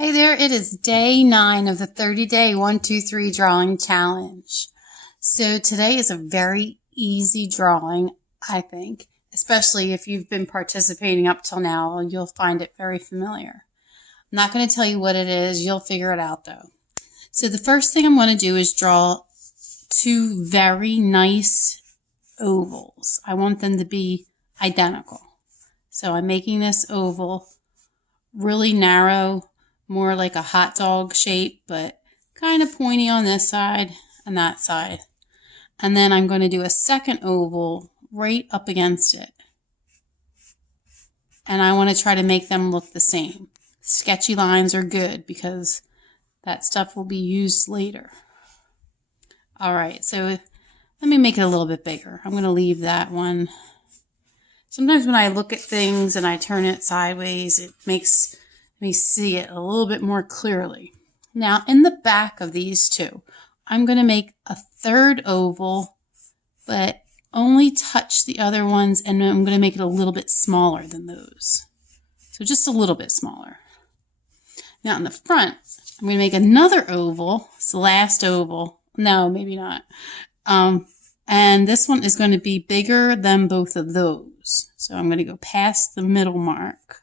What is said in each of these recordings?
Hey there, it is day 9 of the 30-day 1-2-3 drawing challenge. So today is a very easy drawing, I think, especially if you've been participating up till now, you'll find it very familiar. I'm not going to tell you what it is, you'll figure it out though. So the first thing I'm going to do is draw 2 very nice ovals. I want them to be identical. So I'm making this oval really narrow, more like a hot dog shape, but kind of pointy on this side and that side. And then I'm going to do a second oval right up against it. And I want to try to make them look the same. Sketchy lines are good because that stuff will be used later. All right, so let me make it a little bit bigger. I'm going to leave that one. Sometimes when I look at things and I turn it sideways, it makes me see it a little bit more clearly. Now, in the back of these two, I'm going to make a third oval, but only touch the other ones, and I'm going to make it a little bit smaller than those. So just a little bit smaller. Now in the front, I'm going to make another oval. It's the last oval. No, maybe not. And this one is going to be bigger than both of those. So I'm going to go past the middle mark.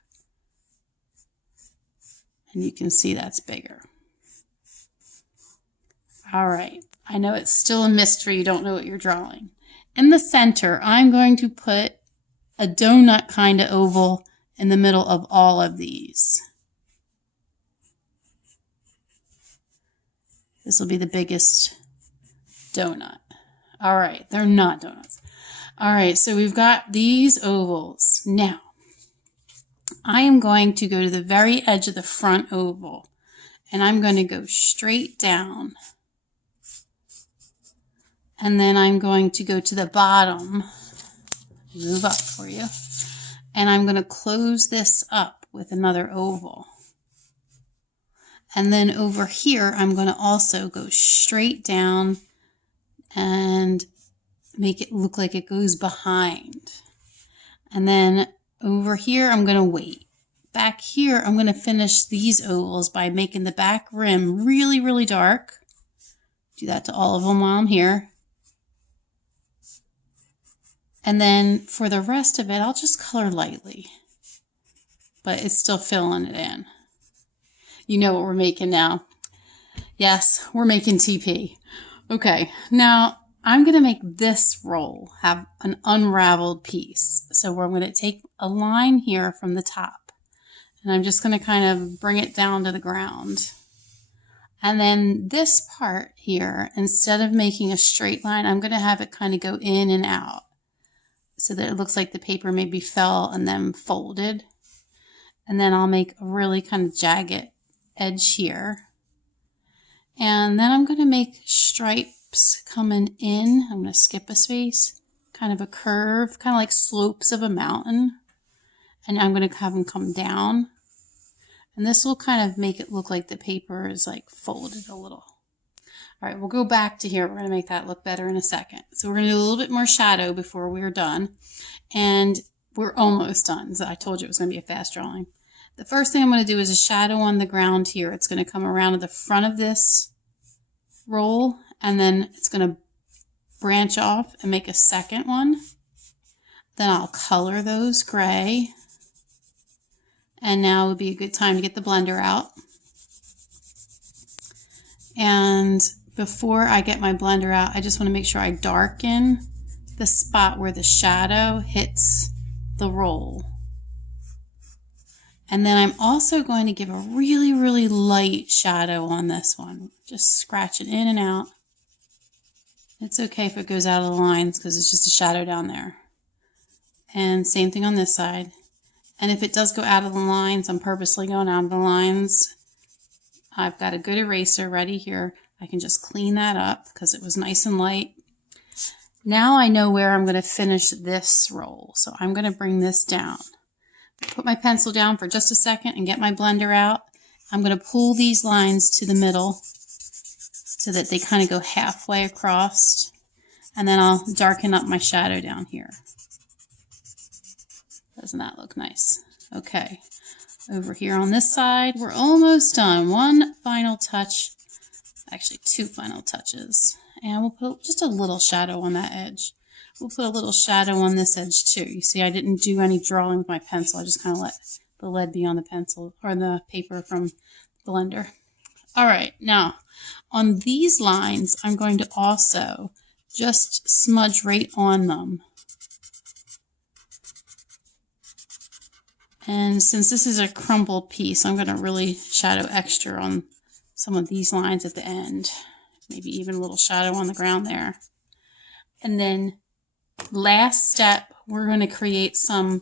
And you can see that's bigger. All right. I know it's still a mystery. You don't know what you're drawing. In the center, I'm going to put a donut kind of oval in the middle of all of these. This will be the biggest donut. All right, they're not donuts. All right, so we've got these ovals. Now, I am going to go to the very edge of the front oval, and I'm going to go straight down. And then I'm going to go to the bottom, move up for you, and I'm going to close this up with another oval. And then over here, I'm going to also go straight down and make it look like it goes behind. And then over here, I'm going to wait. Back here, I'm going to finish these ovals by making the back rim really, really dark. Do that to all of them while I'm here. And then for the rest of it, I'll just color lightly. But it's still filling it in. You know what we're making now. Yes, we're making TP. Okay, now I'm going to make this roll have an unraveled piece. So we're going to take a line here from the top. And I'm just going to kind of bring it down to the ground. And then this part here, instead of making a straight line, I'm going to have it kind of go in and out so that it looks like the paper maybe fell and then folded. And then I'll make a really kind of jagged edge here. And then I'm going to make stripes coming in. I'm going to skip a space, kind of a curve, kind of like slopes of a mountain. And I'm going to have them come down. And this will kind of make it look like the paper is like folded a little. All right, we'll go back to here. We're going to make that look better in a second. So we're going to do a little bit more shadow before we're done. And we're almost done. So I told you it was going to be a fast drawing. The first thing I'm going to do is a shadow on the ground here. It's going to come around to the front of this roll, and then it's going to branch off and make a second one. Then I'll color those gray. And now would be a good time to get the blender out. And before I get my blender out, I just want to make sure I darken the spot where the shadow hits the roll. And then I'm also going to give a really, really light shadow on this one. Just scratch it in and out. It's okay if it goes out of the lines because it's just a shadow down there. And same thing on this side. And if it does go out of the lines, I'm purposely going out of the lines. I've got a good eraser ready here. I can just clean that up because it was nice and light. Now I know where I'm going to finish this roll. So I'm going to bring this down. Put my pencil down for just a second and get my blender out. I'm going to pull these lines to the middle so that they kind of go halfway across. And then I'll darken up my shadow down here. Doesn't that look nice? Okay. Over here on this side, we're almost done. One final touch, actually 2 final touches. And we'll put just a little shadow on that edge. We'll put a little shadow on this edge too. You see, I didn't do any drawing with my pencil. I just kind of let the lead be on the pencil or the paper from the blender. All right, now on these lines, I'm going to also just smudge right on them. And since this is a crumbled piece, I'm going to really shadow extra on some of these lines at the end. Maybe even a little shadow on the ground there. And then last step, we're going to create some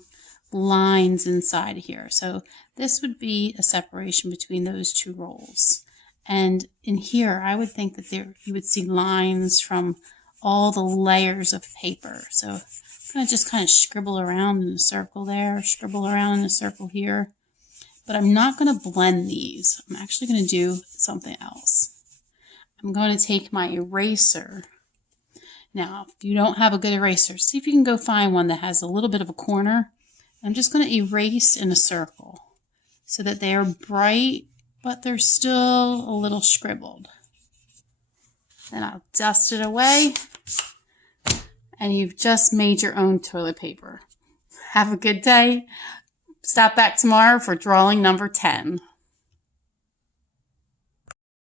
lines inside here. So this would be a separation between those 2 rolls. And in here, I would think that you would see lines from all the layers of paper. So I'm going to just kind of scribble around in a circle there, scribble around in a circle here. But I'm not going to blend these. I'm actually going to do something else. I'm going to take my eraser. Now, if you don't have a good eraser, see if you can go find one that has a little bit of a corner. I'm just going to erase in a circle so that they are bright, but they're still a little scribbled. Then I'll dust it away, and you've just made your own toilet paper. Have a good day. Stop back tomorrow for drawing number 10.